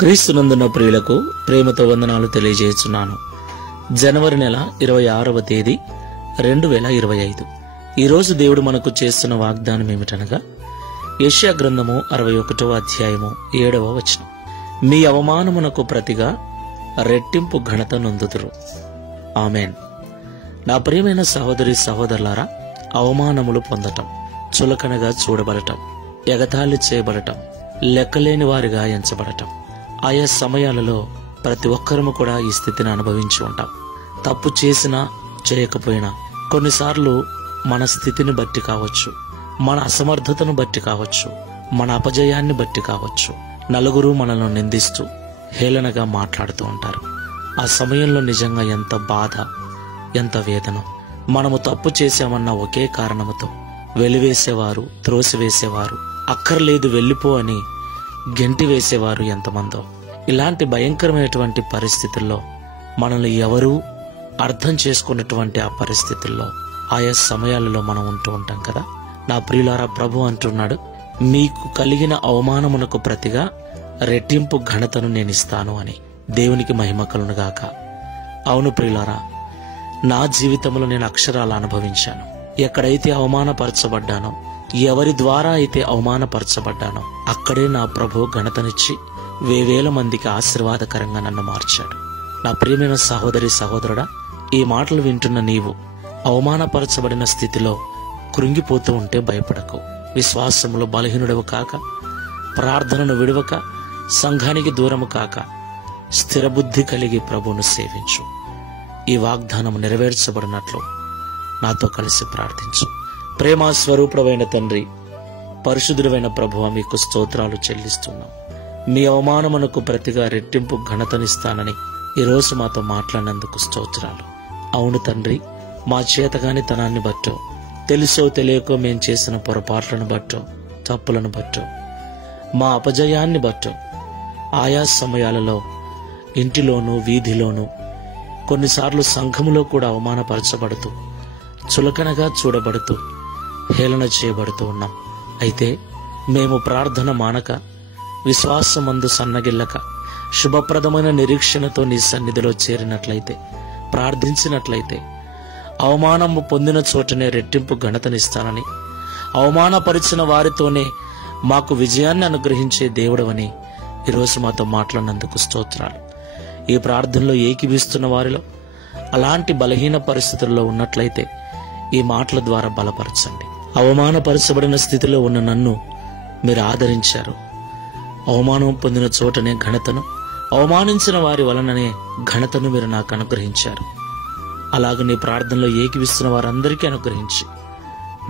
క్రీస్తునందున్న ప్రియులకు ప్రేమతో వందనాలు తెలియజేస్తున్నాను. జనవరి నెల 26వ తేదీ 2025. ఈరోజు దేవుడు మనకు చేస్తున్న వాగ్దానం ఏమిటనగా యెషయా గ్రంథము 61వ అధ్యాయము 7వ వచనం. మీ అవమానమునకు ప్రతిగా రెట్టింపు ఘనత నొందుదురు. ఆమేన్. నా ప్రియమైన సహోదరి సహోదరులారా, అవమానములు పొందటం, చులకనగా చూడబడటం, ఎగతాళి చేయబడటం, లెక్కలేని వారిగా ఎంచబడటం, ఆయా సమయాలలో ప్రతి ఒక్కరము కూడా ఈ స్థితిని అనుభవించి ఉంటాం. తప్పు చేసినా చేయకపోయినా కొన్నిసార్లు మన స్థితిని బట్టి కావచ్చు, మన అసమర్థతను బట్టి కావచ్చు, మన అపజయాన్ని బట్టి కావచ్చు, నలుగురు మనల్ని నిందిస్తూ హేళనగా మాట్లాడుతూ ఉంటారు. ఆ సమయంలో నిజంగా ఎంత బాధ, ఎంత వేదన. మనము తప్పు చేశామన్న ఒకే కారణముతో వెలివేసేవారు, త్రోసివేసేవారు, అక్కర్లేదు వెళ్ళిపో అని గెంటి వేసేవారు ఎంతమందో. ఇలాంటి భయంకరమైనటువంటి పరిస్థితుల్లో మనల్ని ఎవరూ అర్థం చేసుకున్నటువంటి ఆ పరిస్థితుల్లో ఆయా సమయాలలో మనం ఉంటూ ఉంటాం కదా. నా ప్రియులారా, ప్రభు అంటున్నాడు, మీకు కలిగిన అవమానమునకు ప్రతిగా రెట్టింపు ఘనతను నేను ఇస్తాను అని. దేవునికి మహిమ కలుగునుగాక. అవును ప్రియులారా, నా జీవితంలో నేను అక్షరాలు అనుభవించాను. ఎక్కడైతే అవమానపరచబడ్డానో, ఎవరి ద్వారా అయితే అవమానపరచబడ్డానో అక్కడే నా ప్రభు ఘనతనిచ్చి వేవేల మందికి ఆశీర్వాదకరంగా నన్ను మార్చాడు. నా ప్రియమైన సహోదరి సహోదరుడా, ఈ మాటలు వింటున్న నీవు అవమానపరచబడిన స్థితిలో కృంగిపోతూ ఉంటే భయపడకు. విశ్వాసములో బలహీనుడవు కాక, ప్రార్థనను విడవక, సంఘానికి దూరము కాక, స్థిరబుద్ధి కలిగి ప్రభువును సేవించు. ఈ వాగ్దానం నెరవేర్చబడినట్లు నాతో కలిసి ప్రార్థించు. ప్రేమ స్వరూపుడైన తండ్రి, పరిశుద్ధుడైన ప్రభువా, మీకు స్తోత్రాలు చెల్లిస్తున్నాం. మీ అవమానమునకు ప్రతిగా రెట్టింపు ఘనతనిస్తానని ఈరోజు మాతో మాట్లాడినందుకు స్తోత్రాలు. అవును తండ్రి, మా చేతగాని తనాన్ని బట్టో, తెలుసో తెలియకో మేం చేసిన పొరపాట్లను బట్టో, తప్పులను బట్టో, మా అపజయాన్ని బట్టో ఆయా సమయాలలో ఇంటిలోనూ వీధిలోనూ కొన్నిసార్లు సంఘములో కూడా అవమానపరచబడుతూ, చులకనగా చూడబడుతూ, హేళన చేయబడుతూ ఉన్నాం. అయితే మేము ప్రార్థన మానక, విశ్వాసమందు సన్నగిల్లక, శుభప్రదమైన నిరీక్షణతో నీ సన్నిధిలో చేరినట్లయితే, ప్రార్థించినట్లయితే, అవమానము పొందిన చోటనే రెట్టింపు ఘనతనిస్తానని, అవమానపరిచిన వారితోనే మాకు విజయాన్ని అనుగ్రహించే దేవుడవని ఈరోజు మాతో మాట్లాడినందుకు స్తోత్రాలు. ఈ ప్రార్థనలో ఏకీభిస్తున్న వారిలో అలాంటి బలహీన పరిస్థితుల్లో ఉన్నట్లయితే ఈ మాటల ద్వారా బలపరచండి. అవమానపరచబడిన స్థితిలో ఉన్న నన్ను మీరు ఆదరించారు. అవమానం పొందిన చోటనే ఘనతను, అవమానించిన వారి వలననే ఘనతను మీరు నాకు అనుగ్రహించారు. అలాగే నీ ప్రార్థనలో ఏకీభిస్తున్న వారందరికీ అనుగ్రహించి,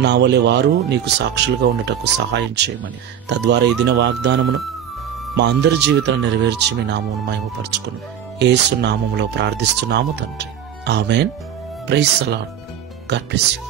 నా వలె వారు నీకు సాక్షులుగా ఉండటకు సహాయం చేయమని, తద్వారా ఈ దిన వాగ్దానమును మా అందరి జీవితాన్ని నెరవేర్చి మీ నామమును మహిమపరచుకుని యేసు నామములో ప్రార్థిస్తున్నాము తండ్రి. Amen. Praise the lord. God bless you.